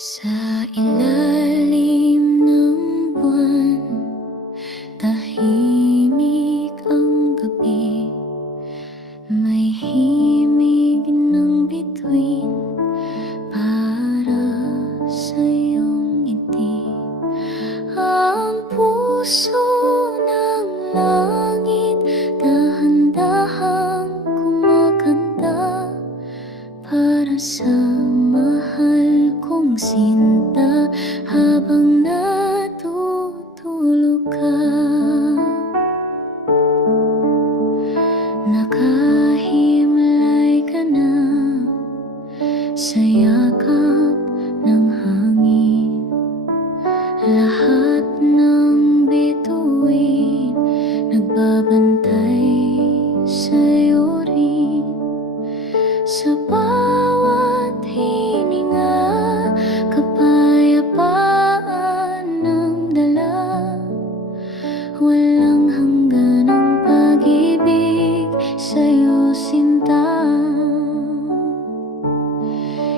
Sa ilalim ng buwan, tahimik ang gabi. May himig ng bituin para sa iyong ngiti. Ang puso ng langit dahan-dahang kumakanta para sa mahal kong sinta habang natutulog ka. Nakahimlay ka na sa yakap ng hangin. Lahat ng bituin nagbabantay sa'yo rin. Sa bawat hininga, kapayapaan ng dala. Walang hanggan ang pag-ibig sa'yo, sinta.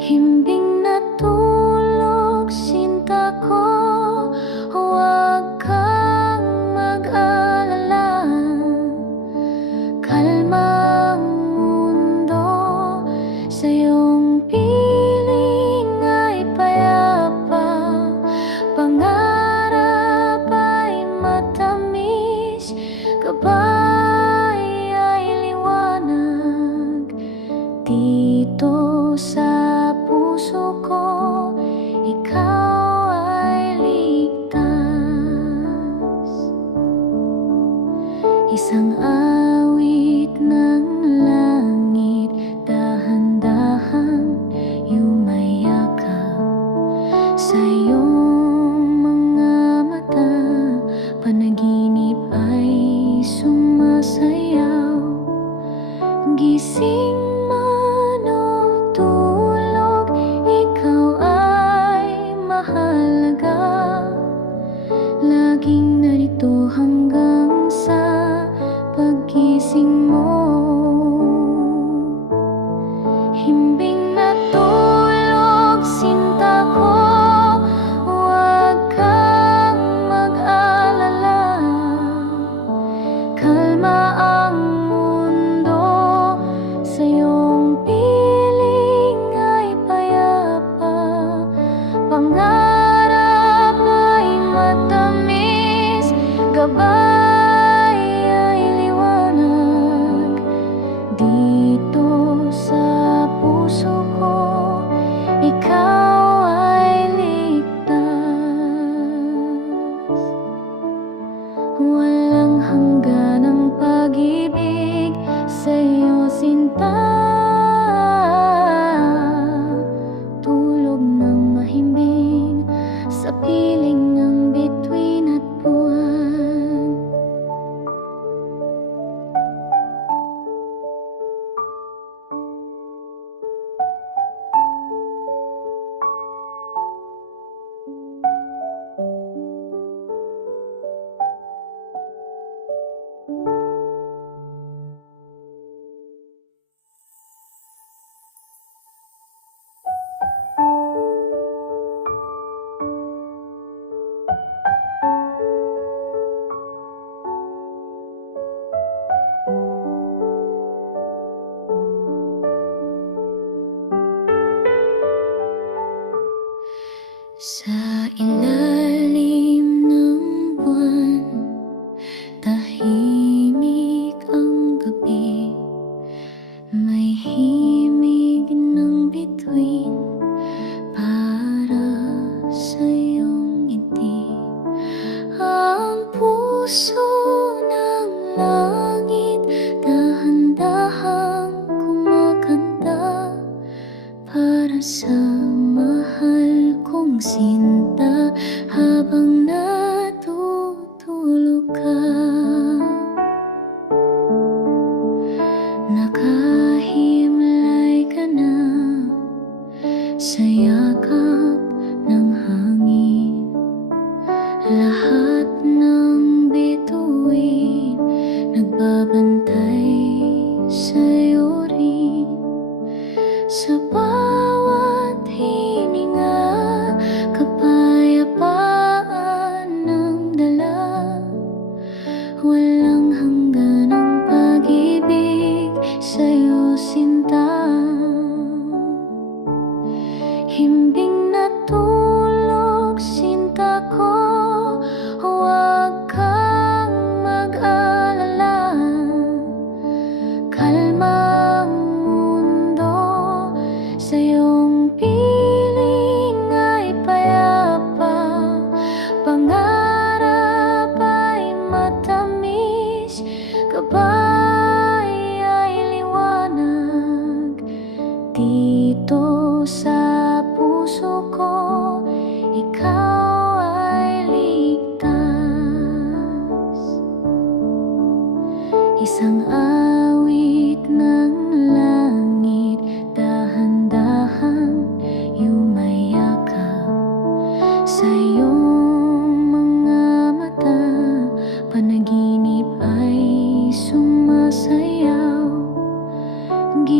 Himbing na tulog, sinta ko, huwag kang mag-alala. Kalma ang mundo, sa iyong piling ay payapa. Pangarap ay matamis, gabay ay liwanag. Dito sa puso ko, ikaw ay ligtas. Isang awit ng langit, dahan-dahang yumayakap sa iyong mga mata. Panaginip ay sumasayaw. Gising man o tulog, ikaw ay mahalaga. Laging narito hanggang sa paggising mo. Himbing na tulog, sinta ko, huwag kang mag-alala. Kalma ang mundo, sa iyong piling ay payapa. Pangarap ay matamis, gabay ay liwanag. Dito sa puso ko, ikaw ay ligtas. Walang hanggan ang pag-ibig sa'yo, sinta. Tulog ng mahimbing sa piling ng bituin at buwan. Sa ilalim ng buwan, tahimik ang gabi. May himig ng bituin para sa iyong ngiti. Ang puso ng langit dahan-dahang kumakanta para sa mahal kong sinta habang natutulog ka. Nakahimlay ka na sa yakap ng hangin. Lahat ng bituin nagbabantay sa'yo rin. Sa bawat hininga,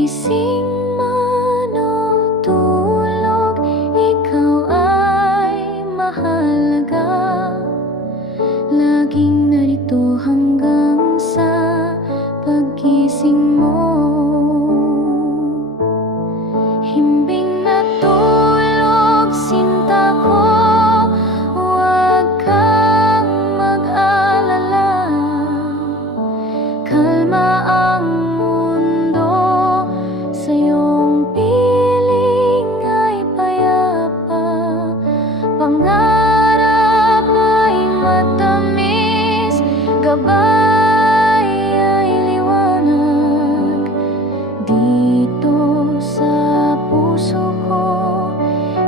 Gising man o tulog, ikaw ay mahalaga. Laging narito hanggang sa paggising mo. Himbing na tulog, sinta ko, huwag kang mag-alala. Kalma ang mundo, sa iyong piling ay payapa. Pangarap ay matamis, gabay ay liwanag. Dito sa puso ko,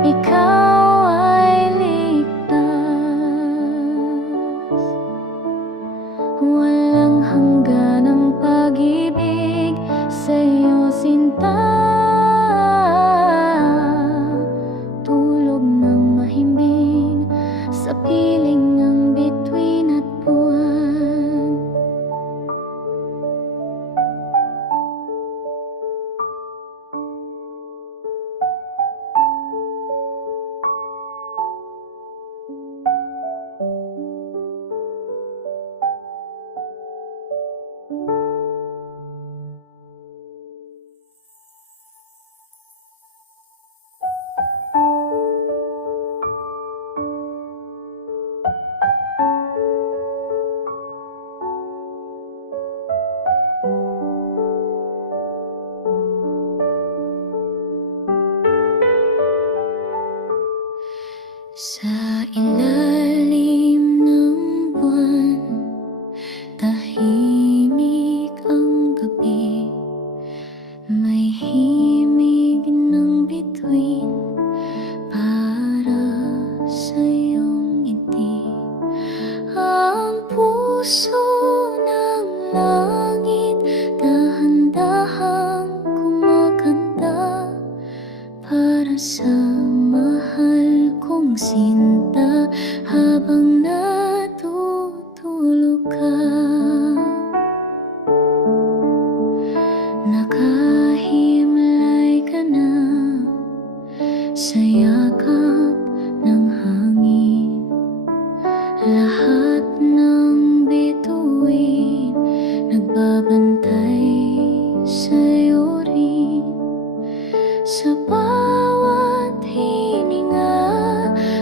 ikaw ay ligtas. Walang hanggan ang pag-ibig sa'yo, sinta. Tulog ng mahimbing sa piling ng bituin at buwan. Sa ilalim ng buwan, tahimik ang gabi. May himig ng bituin para sa iyong ngiti. Ang puso ng langit dahan-dahang kumakanta para sa mahal kong sinta habang natutulog ka. Nakahimlay ka na sa yakap ng hangin. Lahat ng bituin nagbabantay sa'yo rin. Sa bawat hininga,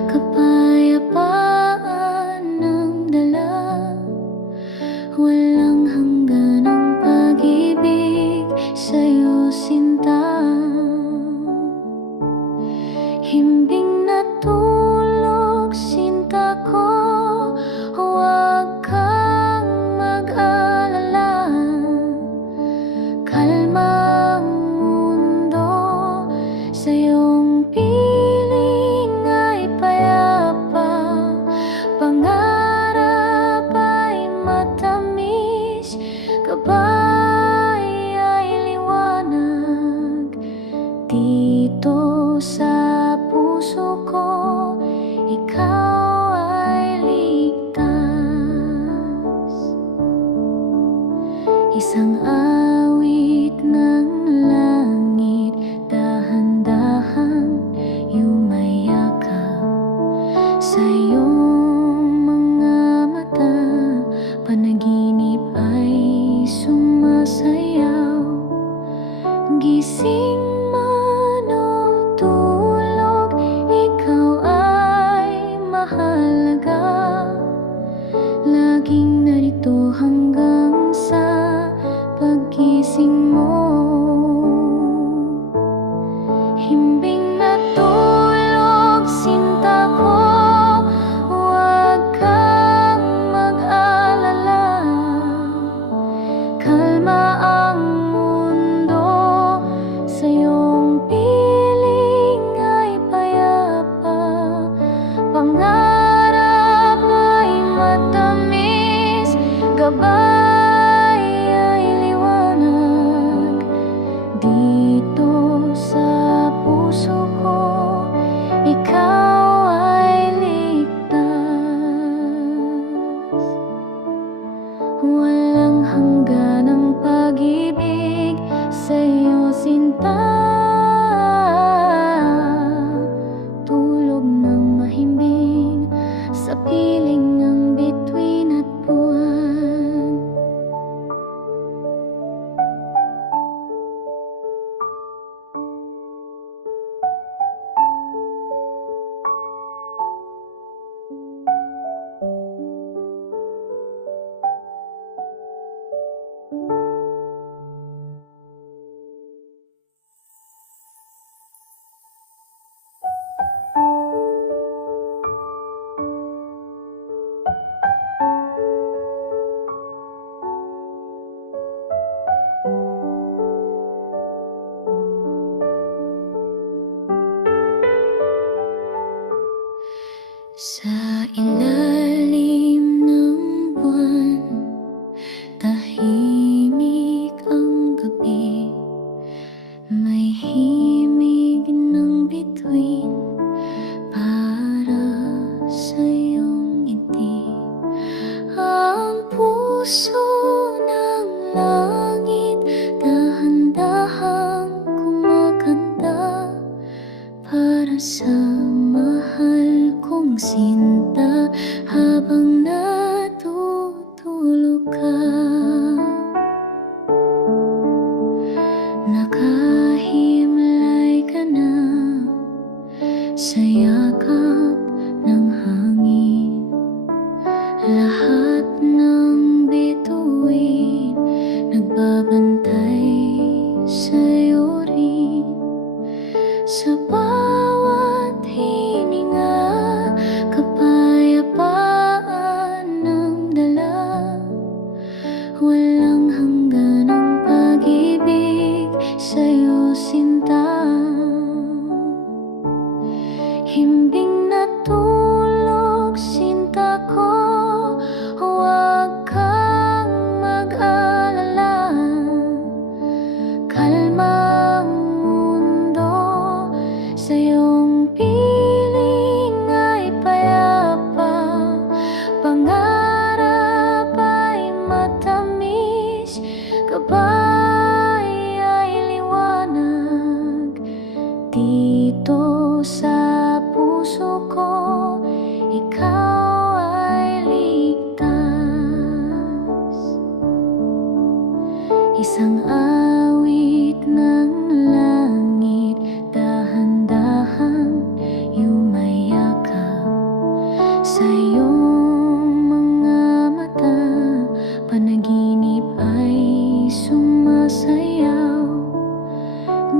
kapayapaan ang dala. Walang hanggan ang pag-ibig sa'yo, sinta. Himbing na tulog, sinta ko, huwag kang mag-alala. Kalma ang mundo, sa iyong piling ay payapa. Pangarap ay matamis, gabay ay liwanag. Dito sa puso ko, ikaw ay ligtas. Isang awit ng langit, dahan-dahang yumayakap sa iyong mga mata. Panaginip ay sumasayaw. Gising man o tulog, ikaw ay mahalaga. Laging narito hanggang sa paggising mo. Himbing na tulog, sinta ko, huwag kang mag-alala. Kalma ang mundo, sa iyong piling ay payapa. Pangarap ay matamis, gabay ay liwanag. sinta, tulog ng mahimbing sa piling ng bituin at buwan. Sa ilalim ng buwan, tahimik ang gabi. May himig ng bituin para sa iyong ngiti. Ang puso ng langit dahan-dahang kumakanta para sa mahal kong sinta habang natutulog ka. Nakahimlay ka na sa yakap ng hangin. Lahat ng bituin nagbabantay sa'yo rin. Sa bawat hininga, kapayapaan ng dala. Walang hanggan ang pag-ibig sa'yo, sinta. Himbing na tulog, sinta ko, huwag kang mag-alala. Kalma ang mundo, sa iyong piling ay payapa. Pangarap ay matamis, gabay ay liwanag. Dito sa puso ko, ikaw ay ligtas. Isang awit ng langit, dahan-dahang yumayakap sa iyong mga mata. Panaginip ay sumasayaw.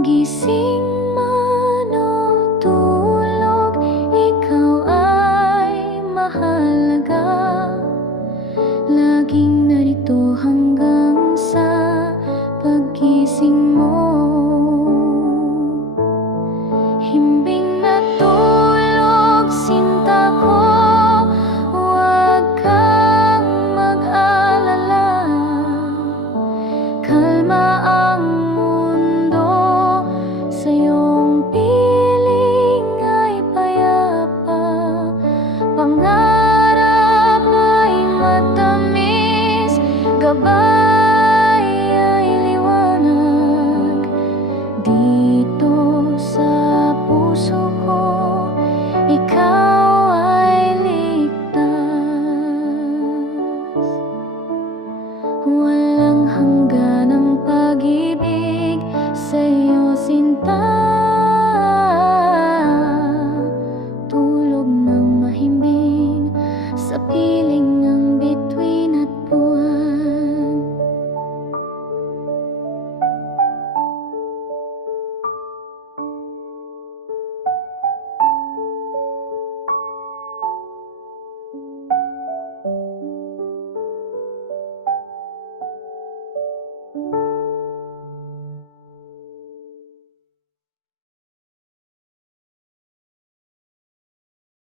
Gising man o tulog, ikaw ay mahalaga. Laging narito hanggang sa paggising mo.